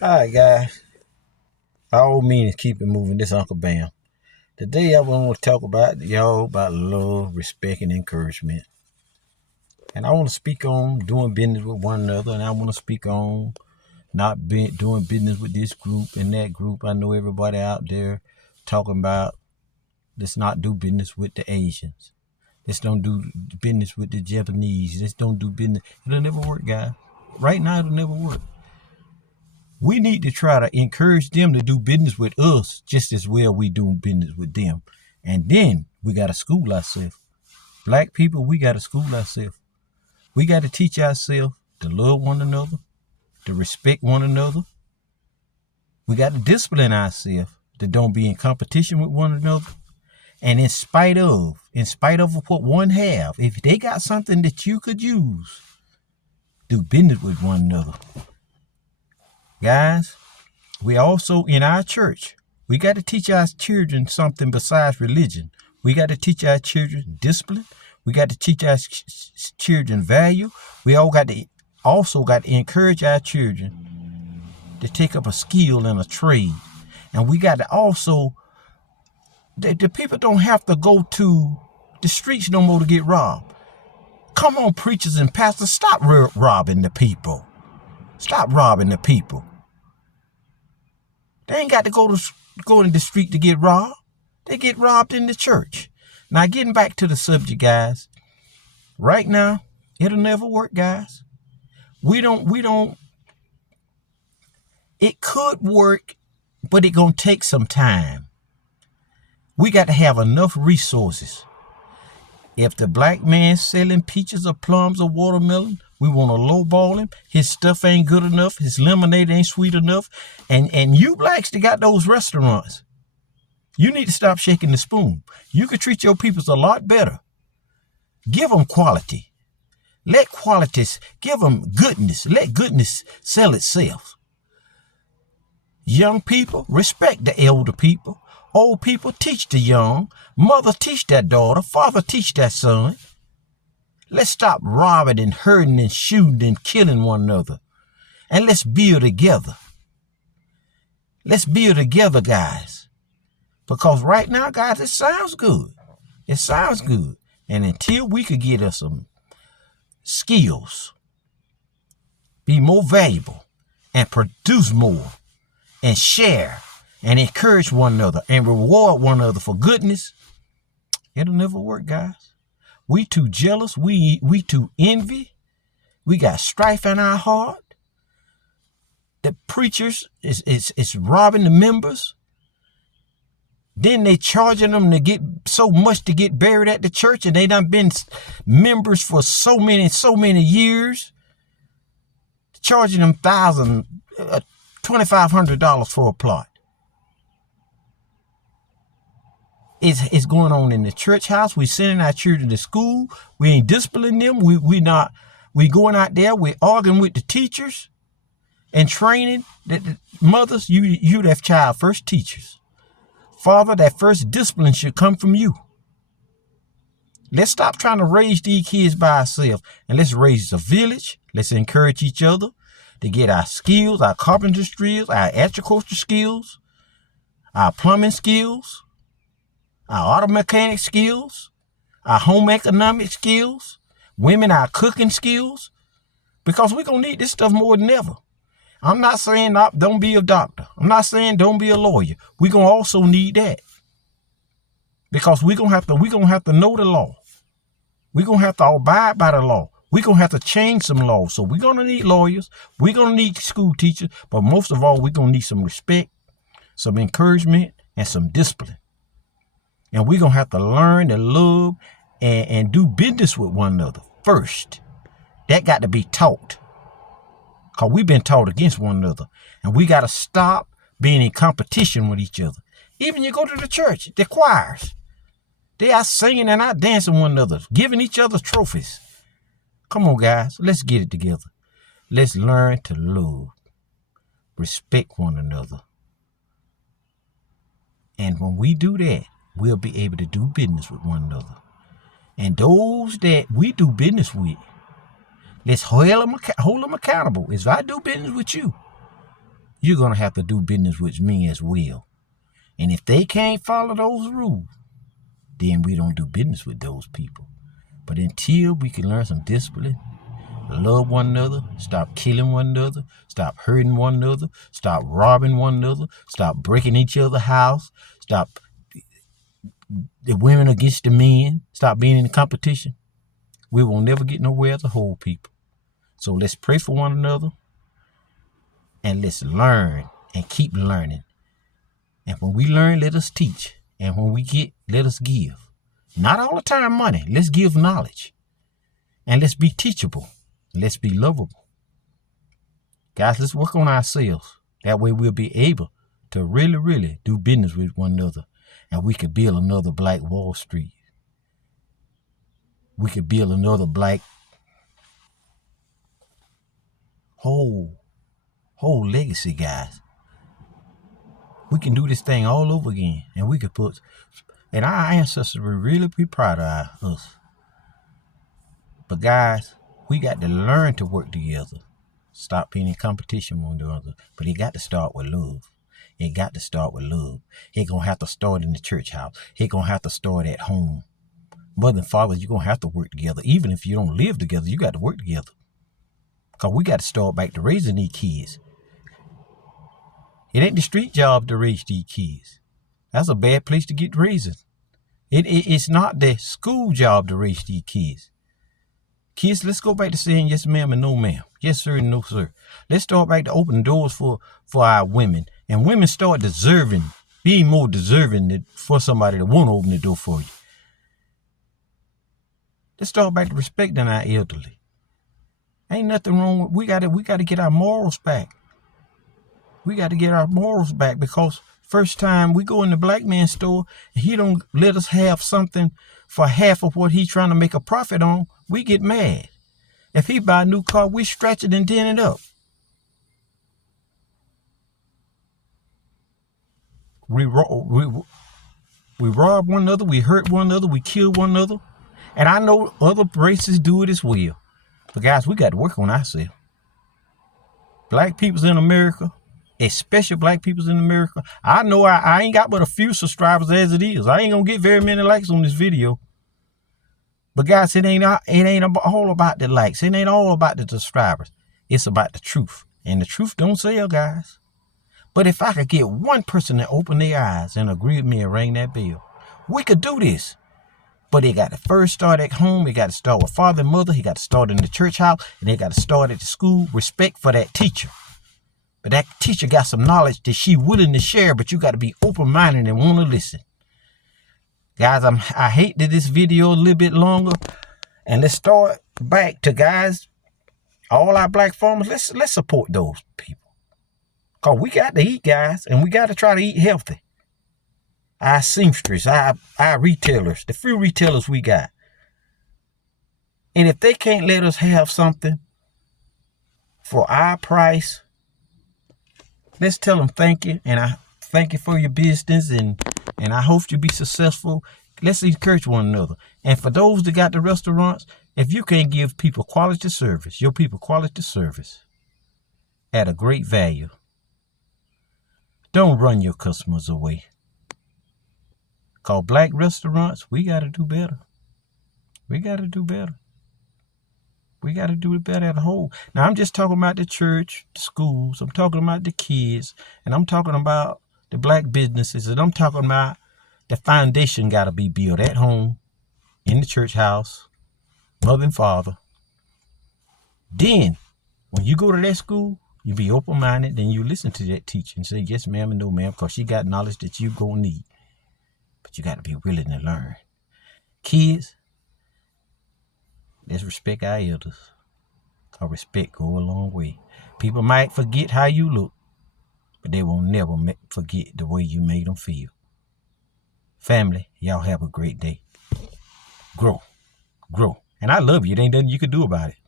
Alright, guys. By all means, keep it moving. This Uncle Bam. Today, I want to talk about y'all about love, respect, and encouragement. And I want to speak on doing business with one another, and I want to speak on not doing business with this group and that group. I know everybody out there talking about let's not do business with the Asians. Let's don't do business with the Japanese. Let's don't do business. It'll never work, guys. Right now, it'll never work. We need to try to encourage them to do business with us just as well we do business with them. And then we got to school ourselves. Black people, we got to school ourselves. We got to teach ourselves to love one another, to respect one another. We got to discipline ourselves to don't be in competition with one another. And in spite of what one have, if they got something that you could use, do business with one another. Guys, we also in our church, we got to teach our children something besides religion. We got to teach our children discipline. We got to teach our children value. We also got to encourage our children to take up a skill and a trade. And we got to also, the people don't have to go to the streets no more to get robbed. Come on, preachers and pastors, stop robbing the people. Stop robbing the people. They ain't got to go in the street to get robbed. They get robbed in the church. Now, getting back to the subject, guys. Right now, it'll never work, guys. It could work, but it's going to take some time. We got to have enough resources. If the black man's selling peaches or plums or watermelon, we want to lowball him. His stuff ain't good enough. His lemonade ain't sweet enough. And you blacks that got those restaurants, you need to stop shaking the spoon. You could treat your peoples a lot better. Give them quality. Let qualities, give them goodness. Let goodness sell itself. Young people, respect the elder people. Old people, teach the young. Mother, teach that daughter. Father, teach that son. Let's stop robbing and hurting and shooting and killing one another. And let's build together. Let's build together, guys. Because right now, guys, it sounds good. It sounds good. And until we could get us some skills, be more valuable, and produce more, and share, and encourage one another, and reward one another for goodness, it'll never work, guys. We too jealous. We too envy. We got strife in our heart. The preachers is robbing the members. Then they charging them to get so much to get buried at the church, and they done been members for so many years. Charging them $2,500 for a plot. It's going on in the church house. We sending our children to school. We ain't disciplining them. We going out there. We arguing with the teachers and training the mothers. You that child first teachers. Father, that first discipline should come from you. Let's stop trying to raise these kids by ourselves, and let's raise a village. Let's encourage each other to get our skills, our carpentry skills, our agriculture skills, our plumbing skills, our auto mechanic skills, our home economic skills, women, our cooking skills, because we're going to need this stuff more than ever. I'm not saying don't be a doctor. I'm not saying don't be a lawyer. We're going to also need that. Because we're going to have to know the law. We're going to have to abide by the law. We're going to have to change some laws. So we're going to need lawyers. We're going to need school teachers. But most of all, we're going to need some respect, some encouragement, and some discipline. And we're going to have to learn to love and do business with one another first. That got to be taught. Because we've been taught against one another. And we got to stop being in competition with each other. Even you go to the church, the choirs. They are singing and out dancing one another, giving each other trophies. Come on, guys. Let's get it together. Let's learn to love, respect one another. And when we do that, we'll be able to do business with one another. And those that we do business with, let's hold them accountable. If I do business with you, you're going to have to do business with me as well. And if they can't follow those rules, then we don't do business with those people. But until we can learn some discipline, love one another, stop killing one another, stop hurting one another, stop robbing one another, stop breaking each other's house, stop the women against the men, stop being in the competition, we will never get nowhere as a whole people. So let's pray for one another, and let's learn and keep learning. And when we learn, let us teach. And when we get, let us give. Not all the time money. Let's give knowledge. And let's be teachable. Let's be lovable. Guys, let's work on ourselves. That way we'll be able to really, really do business with one another. And we could build another Black Wall Street. We could build another Black whole legacy, guys. We can do this thing all over again. And we could put, and our ancestors will really be proud of us. But guys, we got to learn to work together. Stop being in competition with one another. But it got to start with love. It got to start with love. It gonna have to start in the church house. It gonna have to start at home. Mother and father, you're gonna have to work together. Even if you don't live together, you got to work together. Because we got to start back to raising these kids. It ain't the street job to raise these kids. That's a bad place to get raised. It's not the school job to raise these kids. Kids, let's go back to saying yes ma'am and no ma'am. Yes sir and no sir. Let's start back to open doors for our women. And women start being more deserving for somebody to want to open the door for you. Let's start back to respecting our elderly. Ain't nothing wrong with, we gotta get our morals back. We got to get our morals back, because first time we go in the black man's store and he don't let us have something for half of what he's trying to make a profit on, we get mad. If he buy a new car, we stretch it and dent it up. We rob one another, we hurt one another, we kill one another. And I know other races do it as well. But guys, we got to work on ourselves. Black peoples in America, especially black peoples in America. I know I ain't got but a few subscribers as it is. I ain't gonna get very many likes on this video. But guys, it ain't all about the likes. It ain't all about the subscribers. It's about the truth. And the truth don't sell, guys. But if I could get one person to open their eyes and agree with me and ring that bell, we could do this. But it got to first start at home. It got to start with father and mother. He got to start in the church house. And they got to start at the school. Respect for that teacher. But that teacher got some knowledge that she willing to share, but you got to be open-minded and want to listen. Guys, I hate that this video a little bit longer. And let's start back to, guys, all our black farmers. Let's support those people. Because we got to eat, guys, and we got to try to eat healthy. Our seamsters, our retailers, the few retailers we got. And if they can't let us have something for our price, let's tell them thank you, and I thank you for your business, and I hope you be successful. Let's encourage one another. And for those that got the restaurants, if you can give people quality service, your people quality service at a great value, don't run your customers away. Cause black restaurants, we got to do better. We got to do better. We got to do it better as a whole. Now, I'm just talking about the church, the schools. I'm talking about the kids. And I'm talking about the black businesses. And I'm talking about the foundation got to be built at home, in the church house, mother and father. Then, when you go to that school, you be open-minded. Then you listen to that teacher and say, yes, ma'am, and no, ma'am, because she got knowledge that you going to need. But you got to be willing to learn. Kids, let's respect our elders. Because respect go a long way. People might forget how you look, but they will never forget the way you made them feel. Family, y'all have a great day. Grow. Grow. And I love you. There ain't nothing you can do about it.